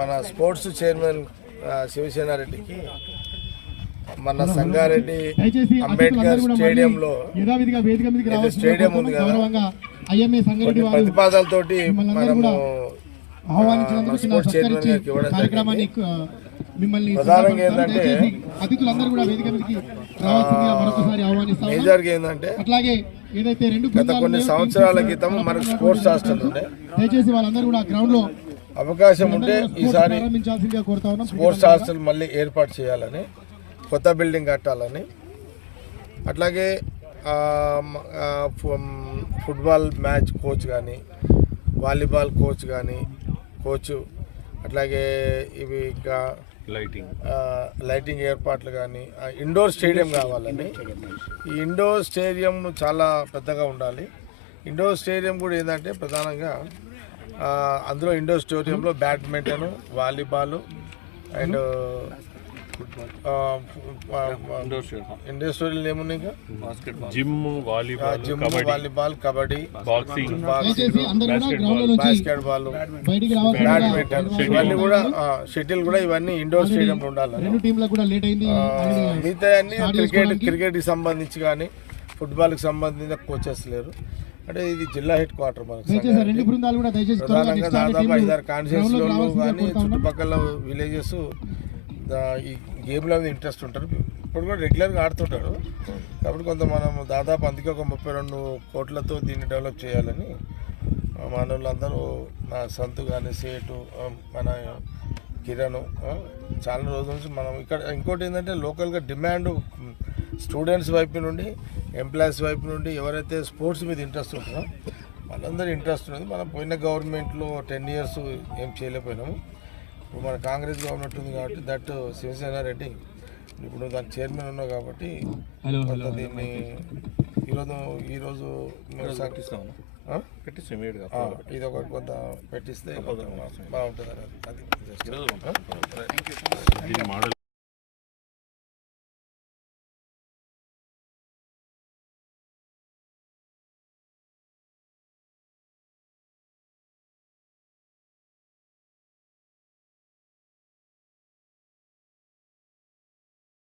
మన sports chairman శివసేనారెడ్డికి మన సంగారెడ్డి అంబేద్కర్ స్టేడియంలో స్టేడియం ఉంది కదా, కొన్ని ప్రతిపాదనలతోటి మనము స్పోర్ట్స్ చైర్మన్ గారికి ఇవ్వడం జరిగింది. ప్రధానంగా ఏంటంటే మేజర్గా ఏంటంటే గత కొన్ని సంవత్సరాల క్రితం మనకు స్పోర్ట్స్ హాస్టల్ ఉండే, అవకాశం ఉంటే ఈసారి స్పోర్ట్స్ హాస్టల్ మళ్ళీ ఏర్పాటు చేయాలని, కొత్త బిల్డింగ్ కట్టాలని, అట్లాగే ఫుట్బాల్ మ్యాచ్ కోచ్ కానీ, వాలీబాల్ కోచ్ కానీ అట్లాగే ఇవి ఇంకా లైటింగ్ ఏర్పాట్లు కానీ, ఇండోర్ స్టేడియం కావాలని. ఈ ఇండోర్ స్టేడియం చాలా పెద్దగా ఉండాలి. ఇండోర్ స్టేడియం కూడా ఏంటంటే ప్రధానంగా అందులో ఇండోర్ స్టేడియంలో badminton, volleyball and indoor stadium ఏమున్నాయి ఇంకా gym, volleyball, kabaddi, boxing, basketball, badminton, ఇవన్నీ కూడా షటిల్ కూడా ఇవన్నీ ఇండోర్ స్టేడియంలో ఉండాలి. మిగతా అన్ని క్రికెట్కి సంబంధించి కానీ ఫుట్బాల్కి సంబంధించిన కోచెస్ లేరు. అంటే ఇది జిల్లా హెడ్ క్వార్టర్ మనకు ప్రధానంగా దాదాపు 5-6 కాన్స్టిట్యూన్సీలలో కానీ చుట్టుపక్కల విలేజెస్ ఈ గేమ్లో ఇంట్రెస్ట్ ఉంటారు. ఇప్పుడు కూడా రెగ్యులర్గా ఆడుతుంటారు. కాబట్టి కొంత మనం దాదాపు అందుకే ఒక 32 కోట్లతో దీన్ని డెవలప్ చేయాలని మన వాళ్ళందరూ, నా సంతు కానీ, సేటు, మన కిరణ్, చాలా రోజుల నుంచి మనం ఇక్కడ. ఇంకోటి ఏంటంటే లోకల్గా డిమాండ్ స్టూడెంట్స్ వైపు నుండి, ఎంప్లాయీస్ వైపు నుండి ఎవరైతే స్పోర్ట్స్ మీద ఇంట్రెస్ట్ ఉంటుందో వాళ్ళందరూ ఇంట్రెస్ట్ ఉన్నది. మనం పోయిన గవర్నమెంట్లో 10 years ఏం చేయలేకపోయినాము. ఇప్పుడు మన కాంగ్రెస్ గవర్నమెంట్ ఉంది కాబట్టి దట్ శివసేనారెడ్డి ఇప్పుడు దాని చైర్మన్ ఉన్నావు కాబట్టి దీన్ని ఈరోజు ఇది ఒకటి కొంత పెట్టిస్తే బాగుంటుంది. అది